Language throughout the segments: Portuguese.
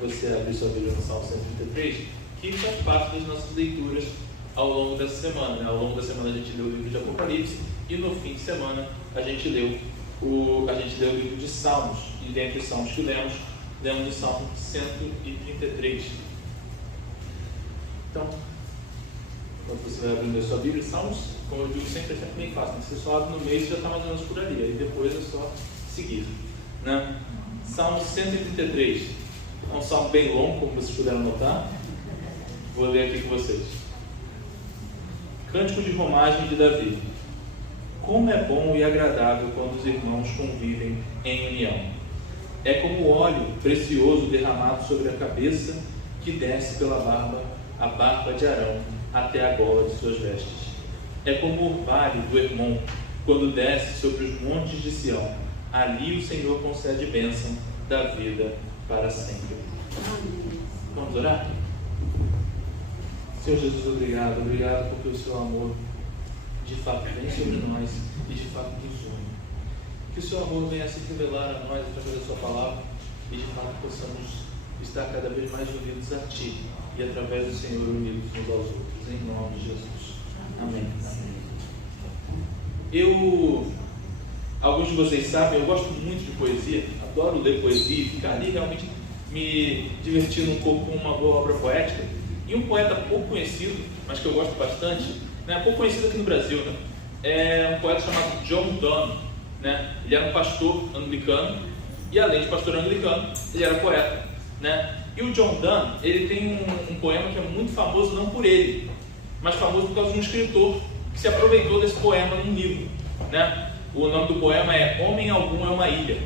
você abrir sua Bíblia no Salmo 133, que faz parte das nossas leituras ao longo dessa semana. Ao longo da semana a gente leu o livro de Apocalipse e no fim de semana a gente leu o livro de Salmos. E dentre os salmos que lemos o Salmo 133. Então, quando você vai abrindo a sua Bíblia, Salmos, como eu digo sempre, é sempre bem fácil. Você só abre no meio e já está mais ou menos por ali. Aí depois é só seguir, né? Salmo 133. É um salmo bem longo, como vocês puderam notar. Vou ler aqui com vocês. Cântico de romagem de Davi. Como é bom e agradável quando os irmãos convivem em união. É como óleo precioso derramado sobre a cabeça, que desce pela a barba de Arão, até a gola de suas vestes. É como o orvalho do Hermon, quando desce sobre os montes de Sião. Ali o Senhor concede bênção da vida para sempre. Vamos orar? Senhor Jesus, obrigado porque o seu amor de fato vem sobre nós e de fato nos une. Que o seu amor venha se revelar a nós através da sua palavra e de fato possamos estar cada vez mais unidos a Ti e através do Senhor unidos uns aos outros, em nome de Jesus. Amém. Alguns de vocês sabem, eu gosto muito de poesia, adoro ler poesia e ficar ali realmente me divertindo um pouco com uma boa obra poética. E um poeta pouco conhecido, mas que eu gosto bastante, né, pouco conhecido aqui no Brasil, né, é um poeta chamado John Donne, né? Ele era um pastor anglicano e, além de pastor anglicano, ele era poeta, né? E o John Donne, ele tem um poema que é muito famoso não por ele, mas famoso por causa de um escritor que se aproveitou desse poema num livro, né? O nome do poema é Homem Algum é uma Ilha.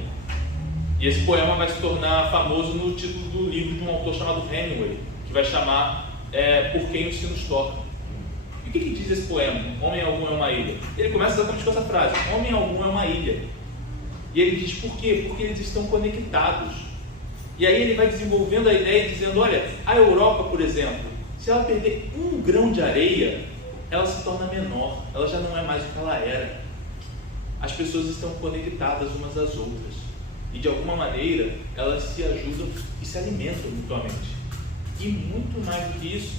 E esse poema vai se tornar famoso no título do livro de um autor chamado Hemingway, que vai chamar Por Quem os Sinos Tocam. E o que diz esse poema? Homem Algum é uma Ilha. Ele começa exatamente com essa frase: Homem Algum é uma ilha. E ele diz por quê? Porque eles estão conectados. E aí ele vai desenvolvendo a ideia dizendo, olha, a Europa, por exemplo, se ela perder um grão de areia, ela se torna menor, ela já não é mais o que ela era. As pessoas estão conectadas umas às outras. E de alguma maneira, elas se ajudam e se alimentam mutuamente. E muito mais do que isso,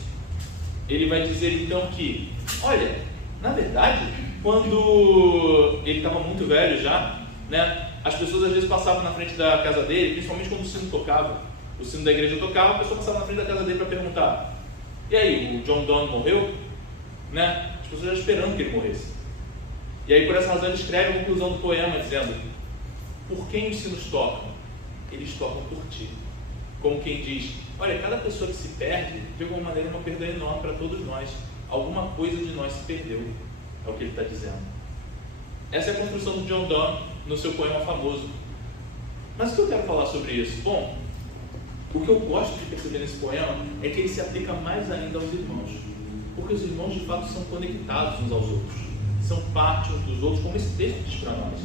ele vai dizer então que, olha, na verdade, quando ele estava muito velho já, né, as pessoas às vezes passavam na frente da casa dele, principalmente quando o sino tocava. O sino da igreja tocava, a pessoa passava na frente da casa dele para perguntar: e aí, o John Donne morreu? Né? As pessoas já esperando que ele morresse. E aí, por essa razão, ele escreve a conclusão do poema dizendo: por quem os sinos tocam? Eles tocam por ti. Como quem diz, olha, cada pessoa que se perde, de alguma maneira, é uma perda enorme para todos nós. Alguma coisa de nós se perdeu, é o que ele está dizendo. Essa é a construção do John Donne no seu poema famoso. Mas o que eu quero falar sobre isso? Bom, o que eu gosto de perceber nesse poema é que ele se aplica mais ainda aos irmãos. Porque os irmãos, de fato, são conectados uns aos outros. São parte uns dos outros, como esse texto diz para nós.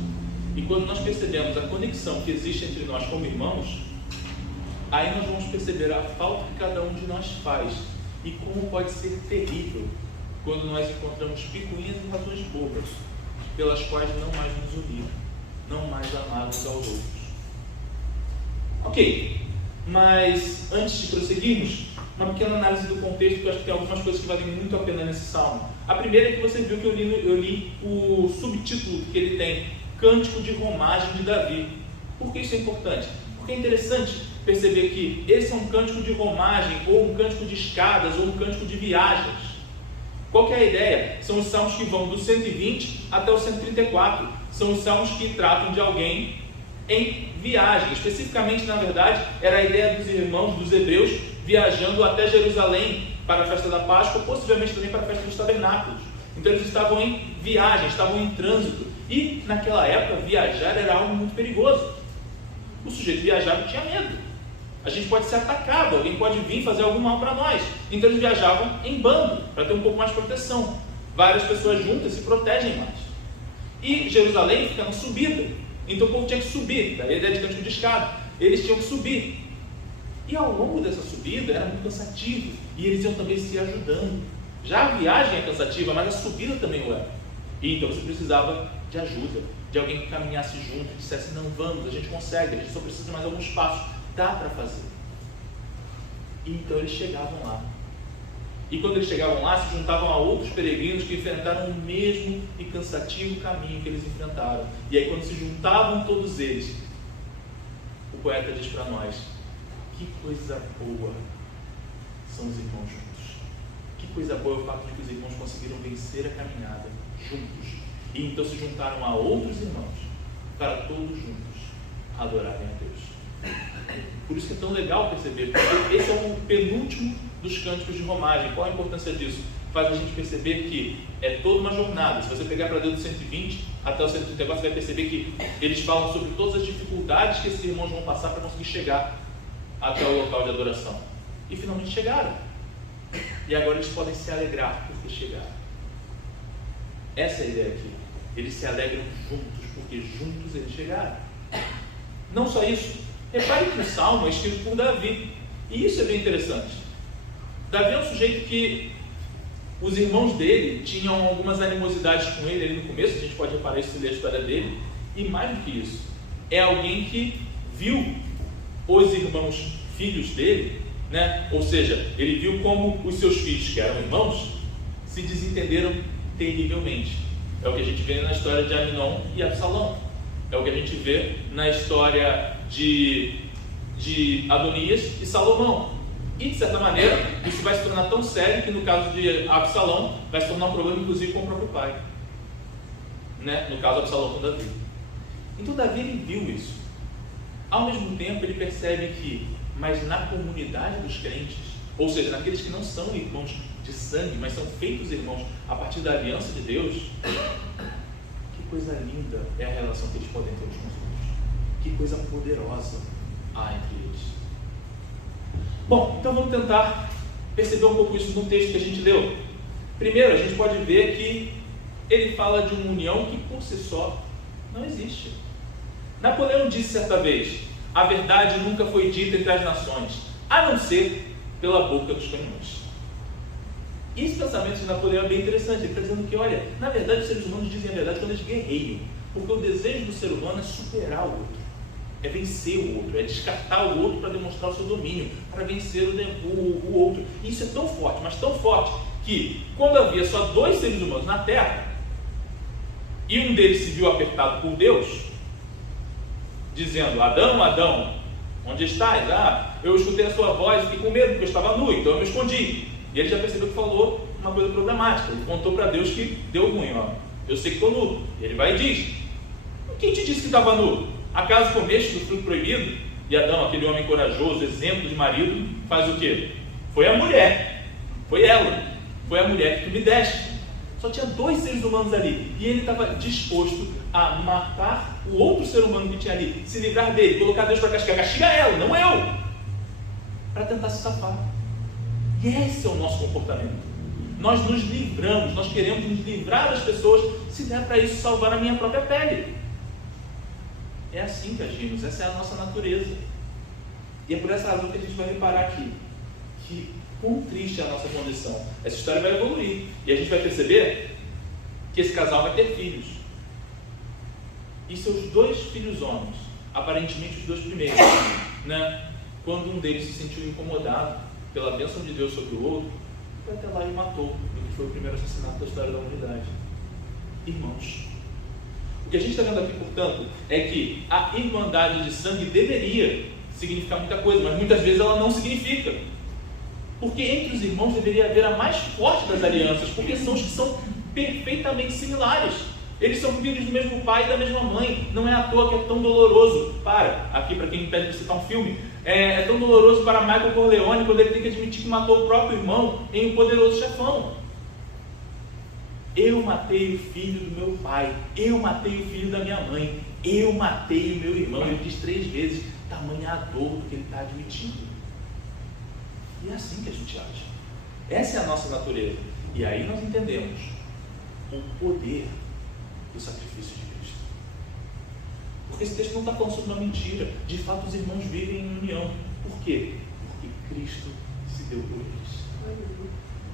E quando nós percebemos a conexão que existe entre nós como irmãos, aí nós vamos perceber a falta que cada um de nós faz e como pode ser terrível quando nós encontramos picuinhas e razões bobas pelas quais não mais nos unir, não mais amar uns aos outros. Ok, mas antes de prosseguirmos, uma pequena análise do contexto, que eu acho que tem algumas coisas que valem muito a pena nesse salmo. A primeira é que você viu que eu li o subtítulo que ele tem, Cântico de Romagem de Davi. Por que isso é importante? Porque é interessante perceber que esse é um cântico de romagem, ou um cântico de escadas, ou um cântico de viagens. Qual que é a ideia? São os salmos que vão do 120 até o 134. São os salmos que tratam de alguém em viagem. Especificamente, na verdade, era a ideia dos irmãos, dos hebreus, viajando até Jerusalém para a festa da Páscoa, possivelmente também para a festa dos tabernáculos. Então eles estavam em viagem, estavam em trânsito. E naquela época, viajar era algo muito perigoso. O sujeito viajava e tinha medo. A gente pode ser atacado, alguém pode vir fazer algum mal para nós. Então eles viajavam em bando, para ter um pouco mais de proteção. Várias pessoas juntas se protegem mais. E Jerusalém fica na subida. Então o povo tinha que subir, daí a ideia de cântico de escada. Eles tinham que subir. E ao longo dessa subida era muito cansativo. E eles iam também se ajudando. Já a viagem é cansativa, mas a subida também o é. E então você precisava de ajuda, de alguém que caminhasse junto, e dissesse, não, vamos, a gente consegue, a gente só precisa de mais alguns passos. Dá para fazer. E então eles chegavam lá. E quando eles chegavam lá, se juntavam a outros peregrinos que enfrentaram o mesmo e cansativo caminho que eles enfrentaram. E aí quando se juntavam todos eles, o poeta diz para nós: que coisa boa são os irmãos juntos. Que coisa boa é o fato de que os irmãos conseguiram vencer a caminhada juntos. E então se juntaram a outros irmãos para todos juntos adorarem a Deus. Por isso que é tão legal perceber, porque esse é o penúltimo dos cânticos de romagem. Qual a importância disso? Faz a gente perceber que é toda uma jornada. Se você pegar para dentro do 120 até o 134, você vai perceber que eles falam sobre todas as dificuldades que esses irmãos vão passar para conseguir chegar até o local de adoração. E finalmente chegaram. E agora eles podem se alegrar por ter chegado. Essa é a ideia aqui. Eles se alegram juntos, porque juntos eles chegaram. Não só isso. Repare que o Salmo é escrito por Davi. E isso é bem interessante. Davi é um sujeito que os irmãos dele tinham algumas animosidades com ele ali no começo. A gente pode reparar isso se ler a história dele. E mais do que isso, é alguém que viu os irmãos filhos dele, né? Ou seja, ele viu como os seus filhos, que eram irmãos, se desentenderam terrivelmente. É o que a gente vê na história de Aminon e Absalão. É o que a gente vê na história de Adonias e Salomão. E, de certa maneira, isso vai se tornar tão sério que, no caso de Absalão, vai se tornar um problema, inclusive, com o próprio pai. Né? No caso, Absalão com Davi. Então, Davi ele viu isso. Ao mesmo tempo, ele percebe que, mas na comunidade dos crentes, ou seja, naqueles que não são irmãos de sangue, mas são feitos irmãos a partir da aliança de Deus, que coisa linda é a relação que eles podem ter uns com os outros. Que coisa poderosa há entre eles. Bom, então vamos tentar perceber um pouco isso no texto que a gente leu. Primeiro, a gente pode ver que ele fala de uma união que por si só não existe. Napoleão disse certa vez: a verdade nunca foi dita entre as nações, a não ser pela boca dos canhões. E esse pensamento de Napoleão é bem interessante. Ele está dizendo que, olha, na verdade os seres humanos dizem a verdade quando eles guerreiam, porque o desejo do ser humano é superar o outro, é vencer o outro, é descartar o outro para demonstrar o seu domínio, para vencer o outro. E isso é tão forte, mas tão forte, que quando havia só dois seres humanos na Terra, e um deles se viu apertado por Deus, dizendo: Adão, Adão, onde estás? Ah, eu escutei a sua voz e fiquei com medo porque eu estava nu, então eu me escondi. E ele já percebeu que falou uma coisa problemática. Ele contou para Deus que deu ruim, ó. Eu sei que estou nu. E ele vai e diz: quem te disse que estava nu? Acaso comeste do fruto proibido? E Adão, aquele homem corajoso, exemplo de marido, faz o quê? Foi a mulher, foi ela, foi a mulher que tu me deste. Só tinha dois seres humanos ali, e ele estava disposto a matar o outro ser humano que tinha ali, se livrar dele, colocar Deus para castigar. Castiga ela, não eu, para tentar se safar. E esse é o nosso comportamento. Nós nos livramos, nós queremos nos livrar das pessoas, se der para isso salvar a minha própria pele. É assim que agimos, essa é a nossa natureza. E é por essa razão que a gente vai reparar aqui que quão triste é a nossa condição. Essa história vai evoluir e a gente vai perceber que esse casal vai ter filhos. E seus dois filhos homens, aparentemente os dois primeiros, né? Quando um deles se sentiu incomodado pela bênção de Deus sobre o outro, foi até lá e matou, o que foi o primeiro assassinato da história da humanidade. Irmãos. O que a gente está vendo aqui, portanto, é que a irmandade de sangue deveria significar muita coisa, mas muitas vezes ela não significa. Porque entre os irmãos deveria haver a mais forte das alianças, porque são os que são perfeitamente similares. Eles são filhos do mesmo pai e da mesma mãe. Não é à toa que é tão doloroso. Aqui para quem me pede para citar um filme, é tão doloroso para Michael Corleone quando ele tem que admitir que matou o próprio irmão em Um Poderoso Chefão. Eu matei o filho do meu pai, eu matei o filho da minha mãe, eu matei o meu irmão. Ele diz 3 vezes, tamanha a dor do que ele está admitindo. E é assim que a gente age. Essa é a nossa natureza. E aí nós entendemos o poder do sacrifício de Cristo. Porque esse texto não está falando sobre uma mentira. De fato, os irmãos vivem em união. Por quê? Porque Cristo se deu por eles.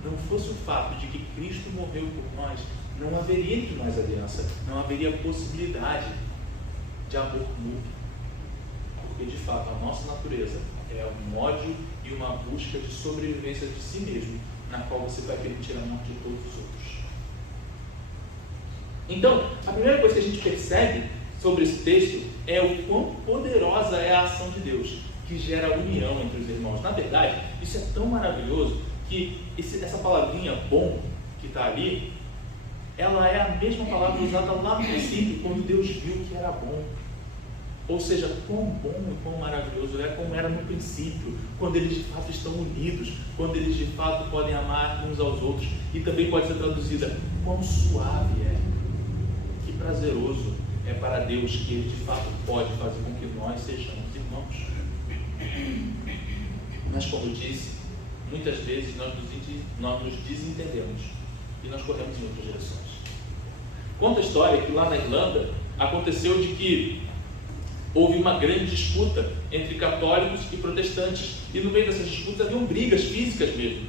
Não fosse o fato de que Cristo morreu por nós, não haveria entre nós aliança, não haveria possibilidade de amor mútuo. Porque de fato a nossa natureza é um ódio e uma busca de sobrevivência de si mesmo, na qual você vai permitir a morte de todos os outros. Então, a primeira coisa que a gente percebe sobre esse texto é o quão poderosa é a ação de Deus, que gera união entre os irmãos. Na verdade, isso é tão maravilhoso que essa palavrinha bom que está ali, ela é a mesma palavra usada lá no princípio, quando Deus viu que era bom. Ou seja, quão bom e quão maravilhoso é como era no princípio, quando eles de fato estão unidos, quando eles de fato podem amar uns aos outros. E também pode ser traduzida, quão suave é, que prazeroso é para Deus que Ele de fato pode fazer com que nós sejamos irmãos. Mas como eu disse, muitas vezes nós nos desentendemos e nós corremos em outras direções. Conta a história que lá na Irlanda aconteceu de que houve uma grande disputa entre católicos e protestantes, e no meio dessas disputas haviam brigas físicas mesmo.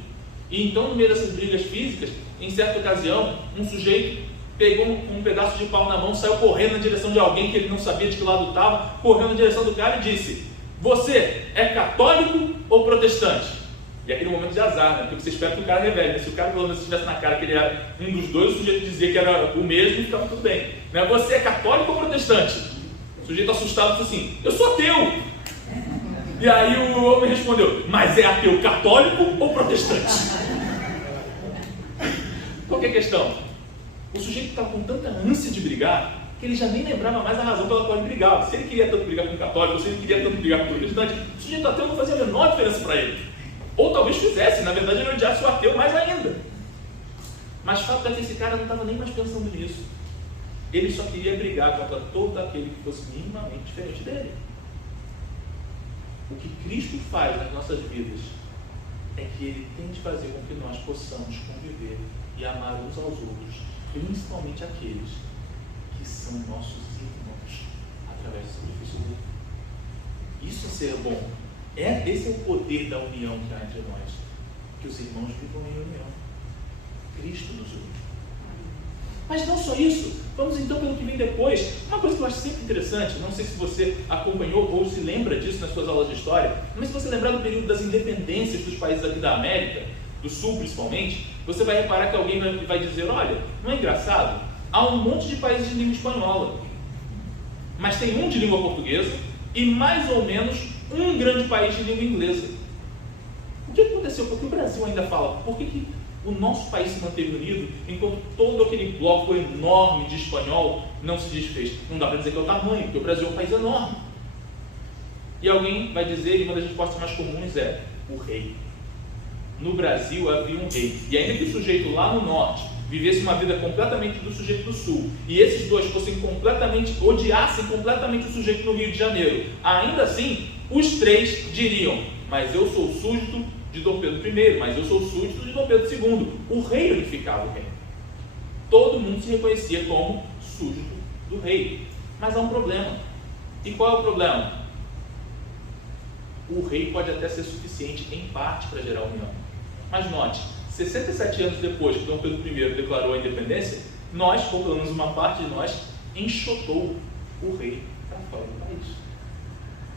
E então, no meio dessas brigas físicas, em certa ocasião, um sujeito pegou um pedaço de pau na mão, saiu correndo na direção de alguém que ele não sabia de que lado estava, correu na direção do cara e disse: você é católico ou protestante? E aquele momento de azar, né? Porque você espera que o cara revele, né? Se o cara pelo menos estivesse na cara que ele era um dos dois, o sujeito dizia que era o mesmo e ficava tudo bem, né? Você é católico ou protestante? O sujeito assustado disse assim: eu sou ateu. E aí o homem respondeu: mas é ateu católico ou protestante? Qual que é a questão? O sujeito estava com tanta ânsia de brigar que ele já nem lembrava mais a razão pela qual ele brigava. Se ele queria tanto brigar com o católico, ou se ele queria tanto brigar com o protestante, o sujeito ateu não fazia a menor diferença para ele. Ou talvez fizesse, na verdade ele odiasse o ateu mais ainda. Mas o fato é que esse cara não estava nem mais pensando nisso. Ele só queria brigar contra todo aquele que fosse minimamente diferente dele. O que Cristo faz nas nossas vidas é que Ele tem de fazer com que nós possamos conviver e amar uns aos outros, principalmente aqueles que são nossos irmãos, através do sacrifício dele. Isso é ser bom. Esse é o poder da união que há entre nós, que os irmãos vivam em união. Cristo nos une. Mas não só isso, vamos então pelo que vem depois. Uma coisa que eu acho sempre interessante, não sei se você acompanhou ou se lembra disso nas suas aulas de história, mas se você lembrar do período das independências dos países aqui da América, do Sul principalmente, você vai reparar que alguém vai dizer: olha, não é engraçado? Há um monte de países de língua espanhola, mas tem um de língua portuguesa e mais ou menos um grande país de língua inglesa. O que aconteceu? Porque o Brasil ainda fala, por que o nosso país se manteve unido, enquanto todo aquele bloco enorme de espanhol não se desfez? Não dá para dizer que é o tamanho, porque o Brasil é um país enorme. E alguém vai dizer, e uma das respostas mais comuns é: o rei. No Brasil havia um rei, e ainda que o sujeito lá no norte vivesse uma vida completamente do sujeito do sul, e esses dois odiassem completamente o sujeito no Rio de Janeiro, ainda assim, os três diriam: mas eu sou súdito de Dom Pedro I, mas eu sou súdito de Dom Pedro II. O rei unificava o reino. Todo mundo se reconhecia como súdito do rei. Mas há um problema. E qual é o problema? O rei pode até ser suficiente em parte para gerar união. Mas note, 67 anos depois que Dom Pedro I declarou a independência, nós, ou pelo menos uma parte de nós, enxotou o rei para fora do país.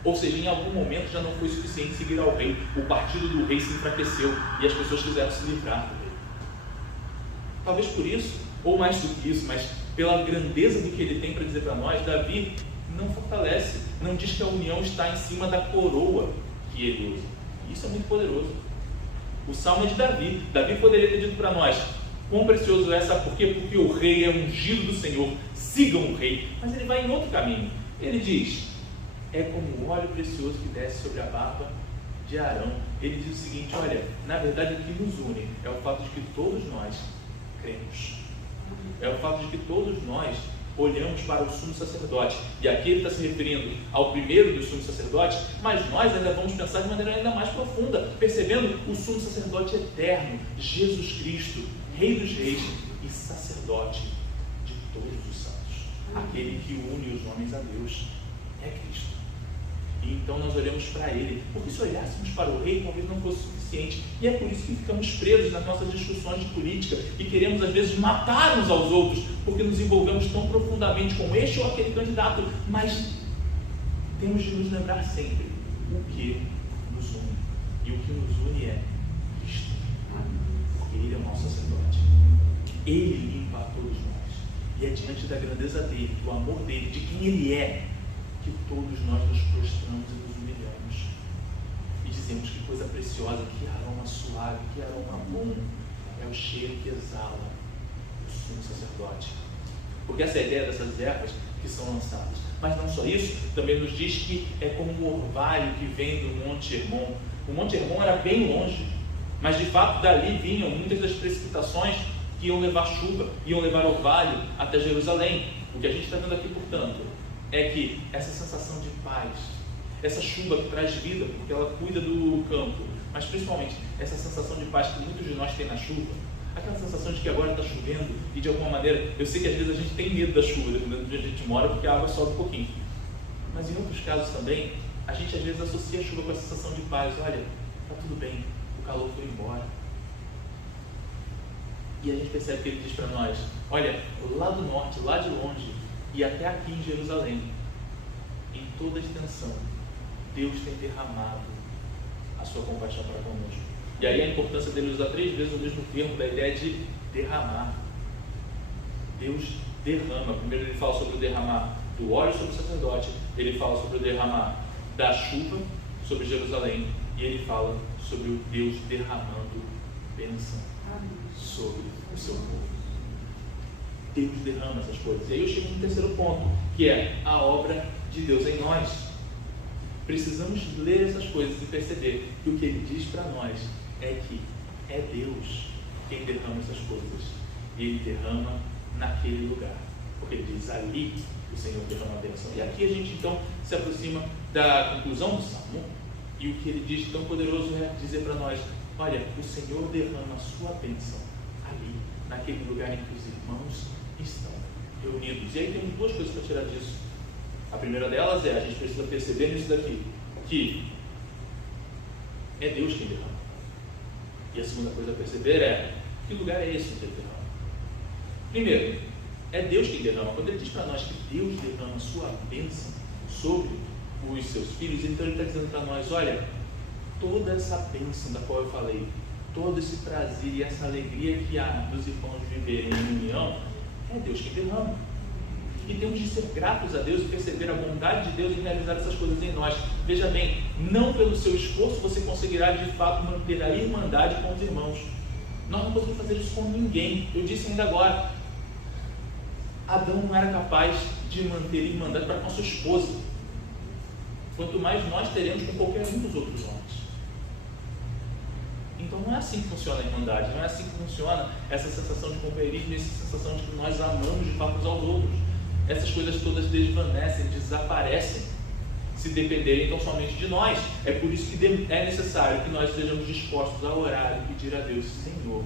Ou seja, em algum momento já não foi suficiente seguir ao rei. O partido do rei se enfraqueceu e as pessoas quiseram se livrar do rei. Talvez por isso, ou mais do que isso, mas pela grandeza do que ele tem para dizer para nós, Davi não fortalece, não diz que a união está em cima da coroa que ele usa. Isso é muito poderoso. O salmo é de Davi. Davi poderia ter dito para nós: quão precioso é, sabe por quê? Porque o rei é ungido do Senhor, sigam o rei. Mas ele vai em outro caminho. Ele diz: é como o óleo precioso que desce sobre a barba de Arão. Ele diz o seguinte: olha, na verdade o que nos une é o fato de que todos nós cremos. É o fato de que todos nós olhamos para o sumo sacerdote. E aqui ele está se referindo ao primeiro dos sumos sacerdotes, mas nós ainda vamos pensar de maneira ainda mais profunda, percebendo o sumo sacerdote eterno, Jesus Cristo, Rei dos Reis e sacerdote de todos os santos. Aquele que une os homens a Deus é Cristo. E então nós olhamos para Ele, porque se olhássemos para o Rei, talvez não fosse suficiente. E é por isso que ficamos presos nas nossas discussões de política e queremos às vezes matar uns aos outros, porque nos envolvemos tão profundamente com este ou aquele candidato. Mas temos de nos lembrar sempre o que nos une. E o que nos une é Cristo. Porque Ele é o nosso sacerdote. Ele limpa a todos nós. E é diante da grandeza dele, do amor dele, de quem Ele é, que todos nós nos prostramos e nos humilhamos. E dizemos que coisa preciosa, que aroma suave, que aroma bom. É o cheiro que exala o sumo sacerdote. Porque essa é a ideia dessas ervas que são lançadas. Mas não só isso, também nos diz que é como um orvalho que vem do Monte Hermon. O Monte Hermon era bem longe, mas de fato dali vinham muitas das precipitações que iam levar chuva, iam levar orvalho até Jerusalém. O que a gente está vendo aqui, portanto, é que essa sensação de paz, essa chuva que traz vida, porque ela cuida do campo, mas principalmente essa sensação de paz que muitos de nós têm na chuva, aquela sensação de que agora está chovendo e de alguma maneira, eu sei que às vezes a gente tem medo da chuva, dependendo de onde a gente mora, porque a água sobe um pouquinho. Mas em outros casos também, a gente às vezes associa a chuva com a sensação de paz. Olha, está tudo bem, o calor foi embora. E a gente percebe que ele diz para nós, olha, lá do norte, lá de longe, e até aqui em Jerusalém, em toda a extensão, Deus tem derramado a sua compaixão para conosco. E aí a importância dele usar 3 vezes o mesmo termo, da ideia de derramar. Deus derrama. Primeiro ele fala sobre o derramar do óleo sobre o sacerdote, ele fala sobre o derramar da chuva sobre Jerusalém, e ele fala sobre o Deus derramando bênção sobre o seu povo. Deus derrama essas coisas. E aí eu chego no terceiro ponto, que é a obra de Deus em nós. Precisamos ler essas coisas e perceber que o que ele diz para nós é que é Deus quem derrama essas coisas. E ele derrama naquele lugar. Porque ele diz, ali o Senhor derrama a bênção. E aqui a gente então se aproxima da conclusão do Salmo. E o que ele diz tão poderoso é dizer para nós, olha, o Senhor derrama a sua bênção ali, naquele lugar em que os irmãos estão reunidos. E aí temos 2 coisas para tirar disso. A primeira delas é, a gente precisa perceber nisso daqui, que é Deus quem derrama. E a segunda coisa a perceber é, que lugar é esse que ele derrama? Primeiro, é Deus quem derrama. Quando ele diz para nós que Deus derrama a sua bênção sobre os seus filhos, então ele está dizendo para nós, olha, toda essa bênção da qual eu falei, todo esse prazer e essa alegria que há dos irmãos viverem em união, é Deus quem derrama. E temos de ser gratos a Deus e perceber a bondade de Deus em realizar essas coisas em nós. Veja bem, não pelo seu esforço você conseguirá de fato manter a irmandade com os irmãos. Nós não podemos fazer isso com ninguém. Eu disse ainda agora, Adão não era capaz de manter a irmandade para com a sua esposa. Quanto mais nós teremos com qualquer um dos outros homens. Então não é assim que funciona a irmandade, não é assim que funciona essa sensação de companheirismo, essa sensação de que nós amamos de fato uns aos outros. Essas coisas todas desvanecem, desaparecem, se dependerem então somente de nós. É por isso que é necessário que nós estejamos dispostos a orar e pedir a Deus, Senhor,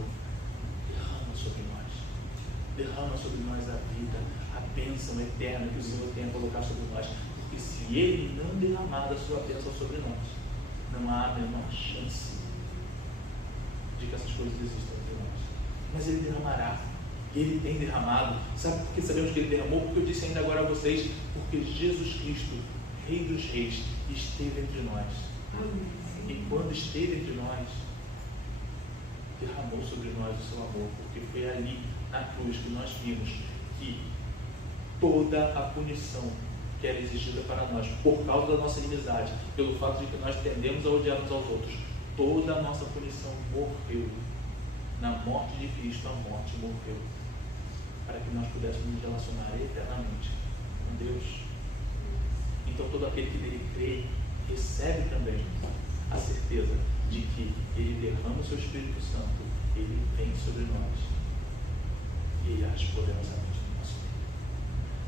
derrama sobre nós a vida, a bênção eterna que o Senhor tem a colocar sobre nós. Porque se Ele não derramar a sua bênção sobre nós, não há a menor chance de que essas coisas existam entre nós. Mas Ele derramará. E Ele tem derramado. Sabe por que sabemos que Ele derramou? Porque eu disse ainda agora a vocês, porque Jesus Cristo, Rei dos Reis, esteve entre nós. E quando esteve entre nós, derramou sobre nós o seu amor, porque foi ali na cruz que nós vimos que toda a punição que era exigida para nós, por causa da nossa inimizade, pelo fato de que nós tendemos a odiar uns aos outros, toda a nossa punição morreu. Na morte de Cristo, a morte morreu, para que nós pudéssemos nos relacionar eternamente com Deus. Então todo aquele que nele crê, recebe também a certeza de que Ele derrama o seu Espírito Santo, Ele vem sobre nós e Ele age poderosamente no nosso meio.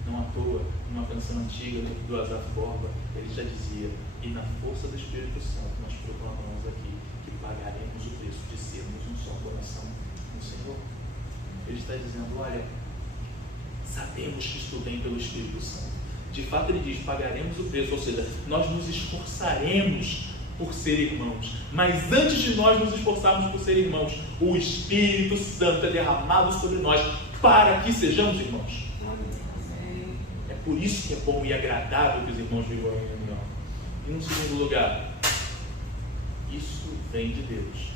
Não à toa, numa canção antiga do Asaf Borba, ele já dizia, e na força do Espírito Santo nós proclamamos aqui que pagaremos o preço de sermos um só coração no Senhor. Ele está dizendo, olha, sabemos que isto vem pelo Espírito Santo. De fato ele diz, pagaremos o preço, ou seja, nós nos esforçaremos por ser irmãos, mas antes de nós nos esforçarmos por ser irmãos, o Espírito Santo é derramado sobre nós para que sejamos irmãos. É Por isso que é bom e agradável que os irmãos vivam em união. E no segundo lugar, isso vem de Deus.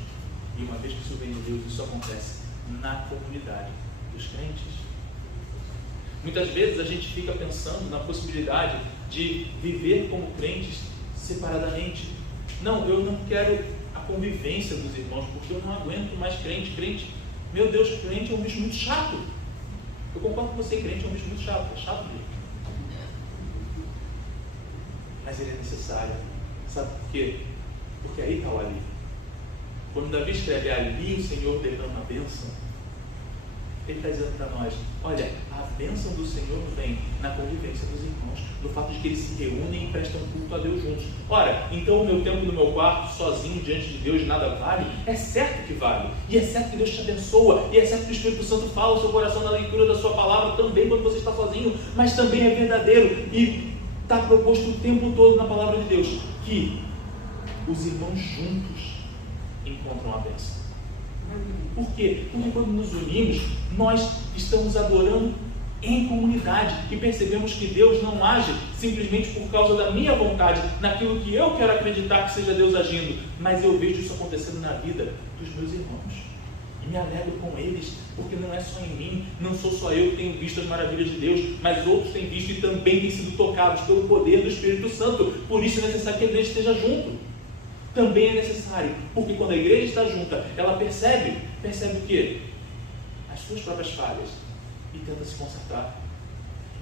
E uma vez que isso vem de Deus, isso acontece na comunidade dos crentes. Muitas vezes a gente fica pensando na possibilidade de viver como crentes separadamente. Não, eu não quero a convivência dos irmãos, porque eu não aguento mais crente. Meu Deus, crente é um bicho muito chato. Eu concordo com você, crente é um bicho muito chato. É chato mesmo. Mas ele é necessário. Sabe por quê? Porque aí está o ali. Quando Davi escreve ali, o Senhor derrama a bênção, ele está dizendo para nós, olha, a bênção do Senhor vem na convivência dos irmãos, no fato de que eles se reúnem e prestam culto a Deus juntos. Ora, então o meu tempo no meu quarto, sozinho, diante de Deus, nada vale? É certo que vale. E é certo que Deus te abençoa. E é certo que o Espírito Santo fala ao seu coração na leitura da sua palavra também quando você está sozinho. Mas também é verdadeiro. E está proposto o tempo todo na palavra de Deus que os irmãos juntos encontram a bênção. Por quê? Porque quando nos unimos, nós estamos adorando em comunidade e percebemos que Deus não age simplesmente por causa da minha vontade, naquilo que eu quero acreditar que seja Deus agindo, mas eu vejo isso acontecendo na vida dos meus irmãos e me alegro com eles, porque não é só em mim, não sou só eu que tenho visto as maravilhas de Deus, mas outros têm visto e também têm sido tocados pelo poder do Espírito Santo. Por isso é necessário que a igreja esteja junto. Também é necessário, porque quando a igreja está junta, ela percebe o quê? As suas próprias falhas e tenta se consertar.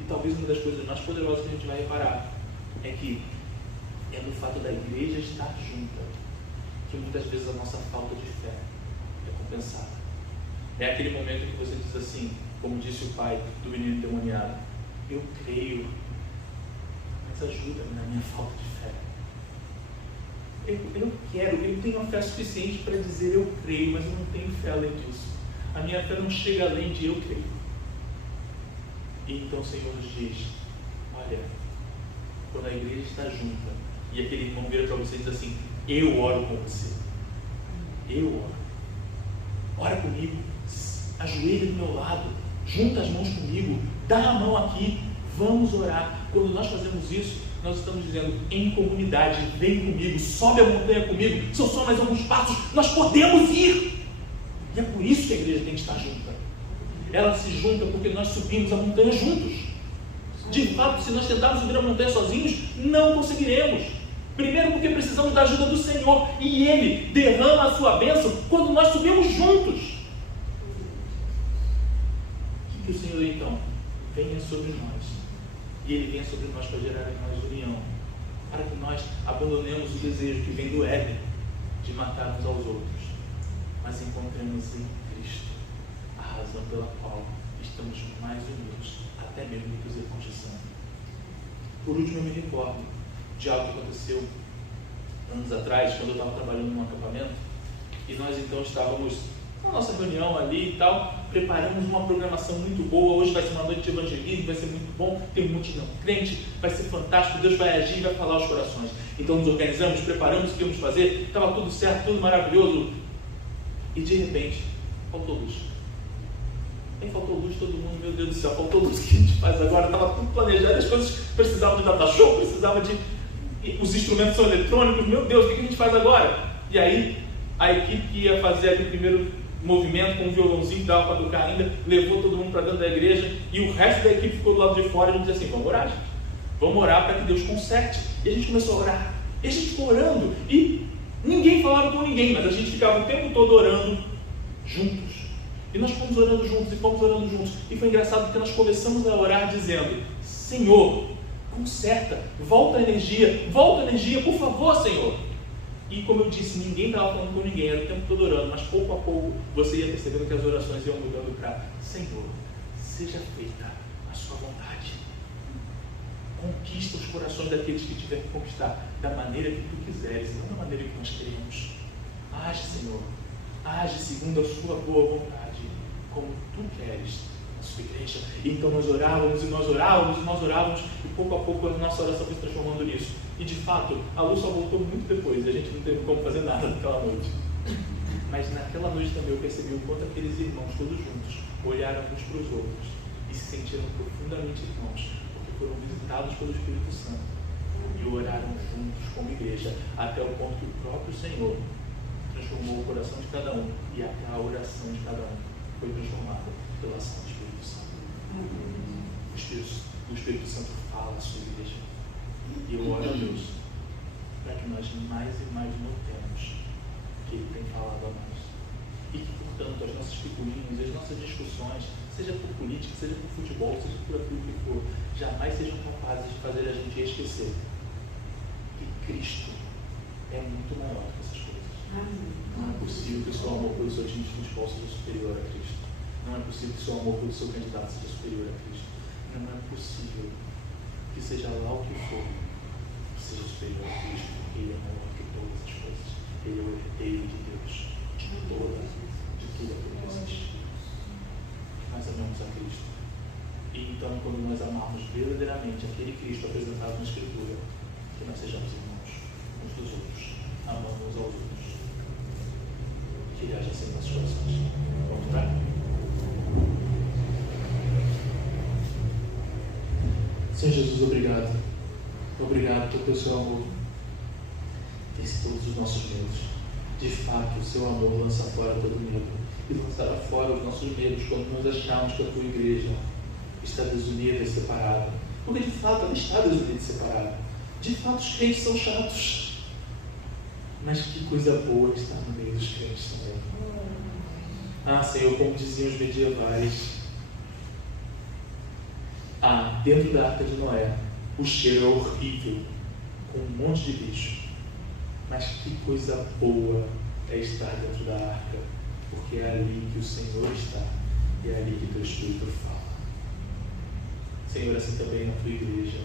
E talvez uma das coisas mais poderosas que a gente vai reparar é que é no fato da igreja estar junta que muitas vezes a nossa falta de fé é compensada. É aquele momento que você diz assim, como disse o pai do menino endemoniado, eu creio, mas ajuda-me na minha falta de fé. Eu tenho uma fé suficiente para dizer eu creio, mas eu não tenho fé além disso. A minha fé não chega além de eu creio. E então o Senhor nos diz, olha, quando a igreja está junta, e aquele irmão vira para você e diz assim, eu oro com você. Eu oro. Ora comigo, ajoelha do meu lado, junta as mãos comigo, dá a mão aqui, vamos orar. Quando nós fazemos isso, nós estamos dizendo, em comunidade, vem comigo, sobe a montanha comigo, são só mais alguns passos, nós podemos ir. E é por isso que a igreja tem que estar junta. Ela se junta porque nós subimos a montanha juntos. De fato, se nós tentarmos subir a montanha sozinhos, não conseguiremos. Primeiro porque precisamos da ajuda do Senhor, e Ele derrama a sua bênção quando nós subimos juntos. Que o Senhor então venha sobre nós. E Ele vem sobre nós para gerar em nós união, para que nós abandonemos o desejo que vem do Éden, de matar uns aos outros, mas encontremos em Cristo a razão pela qual estamos mais unidos, até mesmo do que os irmãos de sangue. Por último, eu me recordo de algo que aconteceu anos atrás, quando eu estava trabalhando num acampamento, e nós então estávamos na nossa reunião ali e tal, preparamos uma programação muito boa. Hoje vai ser uma noite de evangelismo, vai ser muito bom, tem multidão crente, vai ser fantástico, Deus vai agir e vai falar aos corações. Então nos organizamos, preparamos o que íamos fazer, estava tudo certo, tudo maravilhoso, e de repente faltou luz. Aí faltou luz, todo mundo, meu Deus do céu, faltou luz, o que a gente faz agora? Estava tudo planejado, as coisas precisavam de data show, precisavam de... os instrumentos são eletrônicos, meu Deus, o que a gente faz agora? E aí a equipe que ia fazer ali o primeiro movimento com um violãozinho que dava para tocar ainda, levou todo mundo para dentro da igreja, e o resto da equipe ficou do lado de fora. E a gente disse assim, vamos orar, gente, vamos orar para que Deus conserte. E a gente começou a orar, e a gente ficou orando, e ninguém falava com ninguém, mas a gente ficava o tempo todo orando juntos. E nós fomos orando juntos, e fomos orando juntos, e foi engraçado porque nós começamos a orar dizendo, Senhor, conserta, volta a energia, por favor, Senhor. E como eu disse, ninguém estava falando com ninguém, era o tempo todo orando, mas pouco a pouco você ia percebendo que as orações iam mudando para Senhor, seja feita a sua vontade. Conquista os corações daqueles que tiver que conquistar, da maneira que tu quiseres, não da maneira que nós queremos. Age, Senhor, age segundo a sua boa vontade, como tu queres na sua igreja. E então nós orávamos, e pouco a pouco a nossa oração foi se transformando nisso. E de fato, a luz só voltou muito depois, e a gente não teve como fazer nada naquela noite. Mas naquela noite também eu percebi o quanto aqueles irmãos, todos juntos, olharam uns para os outros e se sentiram profundamente irmãos, porque foram visitados pelo Espírito Santo e oraram juntos como igreja, até o ponto que o próprio Senhor transformou o coração de cada um, e até a oração de cada um foi transformada pela ação do Espírito Santo. O Espírito Santo fala à sua igreja, e eu oro a Deus para que nós mais e mais notemos que Ele tem falado a nós, e que, portanto, as nossas figurinhas, as nossas discussões, seja por política, seja por futebol, seja por aquilo que for, jamais sejam capazes de fazer a gente esquecer que Cristo é muito maior que essas coisas. Não é possível que o seu amor pelo seu time de futebol seja superior a Cristo. Não é possível que o seu amor pelo seu candidato seja superior a Cristo. Não é possível que seja lá o que for, que seja superior a Cristo, porque Ele é maior que todas as coisas. Ele é o herdeiro de Deus, de tudo aquilo que existe. Nós amamos a Cristo. E então, quando nós amarmos verdadeiramente aquele Cristo apresentado na Escritura, que nós sejamos irmãos uns dos outros, amando uns aos outros. Que Ele haja sempre nas nossos corações. Vamos orar? Senhor Jesus, obrigado. Obrigado porque o seu amor vence todos os nossos medos. De fato, o seu amor lança fora todo medo. E lançará fora os nossos medos quando nós achamos que a tua igreja está desunida e separada. Porque de fato ela está desunida e separada. De fato os crentes são chatos. Mas que coisa boa está no meio dos crentes também. Ah, Senhor, como diziam os medievais, dentro da Arca de Noé, o cheiro é horrível, com um monte de bicho. Mas que coisa boa é estar dentro da Arca, porque é ali que o Senhor está, e é ali que teu Espírito fala. Senhor, assim também na tua igreja,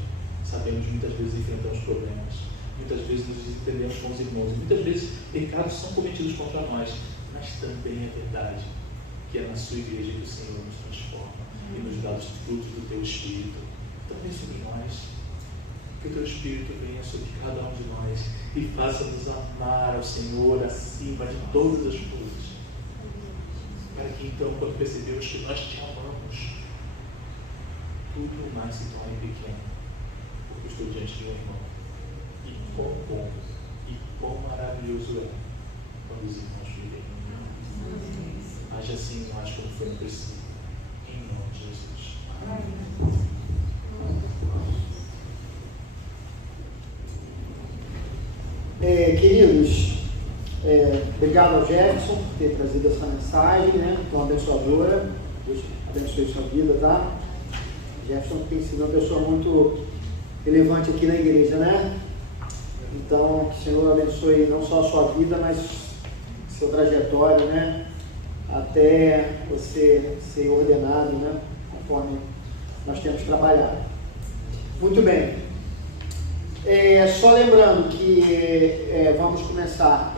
sabemos muitas vezes enfrentamos problemas, muitas vezes nos entendemos com os irmãos, e muitas vezes pecados são cometidos contra nós, mas também é verdade que é na sua igreja que o Senhor nos transforma e nos dá os frutos do teu Espírito. Também sobre nós, que o teu Espírito venha sobre cada um de nós e faça-nos amar ao Senhor acima de todas as coisas, para que então, quando percebemos que nós te amamos, tudo mais se torne pequeno, porque estou diante de um irmão. E quão bom e quão maravilhoso é quando os irmãos vivem em união. Haja assim em nós como foi no princípio, em nome de Jesus. Amém. Queridos, obrigado ao Jefferson por ter trazido essa mensagem, né, tão abençoadora. Deus abençoe sua vida, tá? Jefferson tem sido uma pessoa muito relevante aqui na igreja, né? Então, que o Senhor abençoe não só a sua vida, mas seu trajetório, né? Até você ser ordenado, né? Conforme nós temos trabalhado. Muito bem. Só lembrando que vamos começar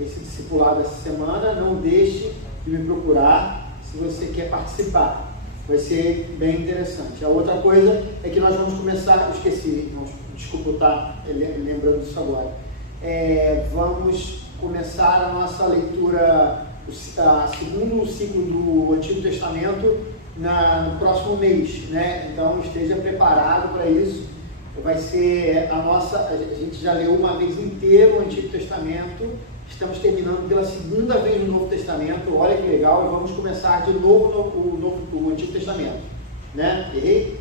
esse discipulado essa semana. Não deixe de me procurar se você quer participar. Vai ser bem interessante. A outra coisa é que nós vamos começar, esqueci, desculpa estar lembrando disso agora. Vamos começar a nossa leitura, o segundo ciclo do Antigo Testamento no próximo mês, né? Então esteja preparado para isso. Vai ser a gente já leu uma vez inteiro o Antigo Testamento, estamos terminando pela segunda vez o Novo Testamento, olha que legal, e vamos começar de novo o Antigo Testamento, né? Errei?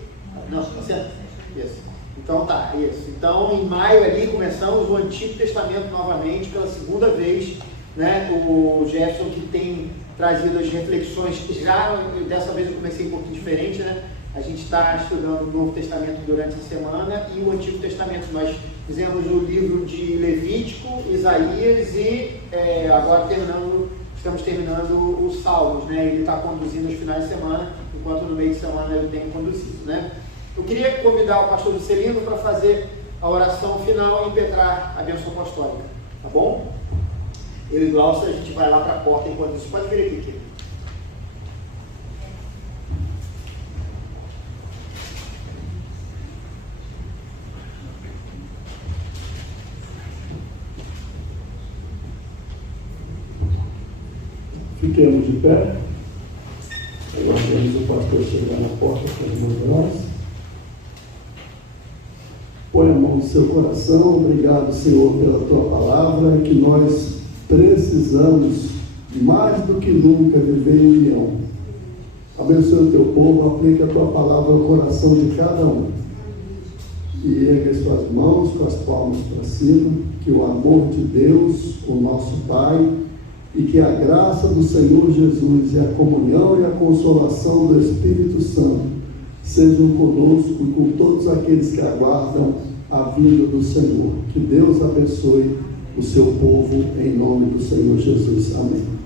Não, está certo? Isso. Então tá, isso. Então em maio ali começamos o Antigo Testamento novamente, pela segunda vez, né? O Jefferson que tem trazido as reflexões, já dessa vez eu comecei um pouquinho diferente, né? A gente está estudando o Novo Testamento durante a semana e o Antigo Testamento. Nós fizemos o livro de Levítico, Isaías e agora estamos terminando os Salmos, né? Ele está conduzindo os finais de semana, enquanto no meio de semana ele tem conduzido, né? Eu queria convidar o pastor Juscelino para fazer a oração final e impetrar a bênção apostólica, tá bom? Eu e Glaucia, a gente vai lá para a porta enquanto isso. Pode vir aqui, querido. Fiquemos de pé. Aguardemos o pastor chegar na porta para as 9 horas. no seu coração. Obrigado, Senhor, pela tua palavra, que nós precisamos mais do que nunca viver em união. Abençoe o teu povo, aplique a tua palavra ao coração de cada um. E ergue as suas mãos com as palmas para cima, que o amor de Deus, o nosso Pai, e que a graça do Senhor Jesus e a comunhão e a consolação do Espírito Santo sejam conosco e com todos aqueles que aguardam a vinda do Senhor. Que Deus abençoe o seu povo em nome do Senhor Jesus. Amém.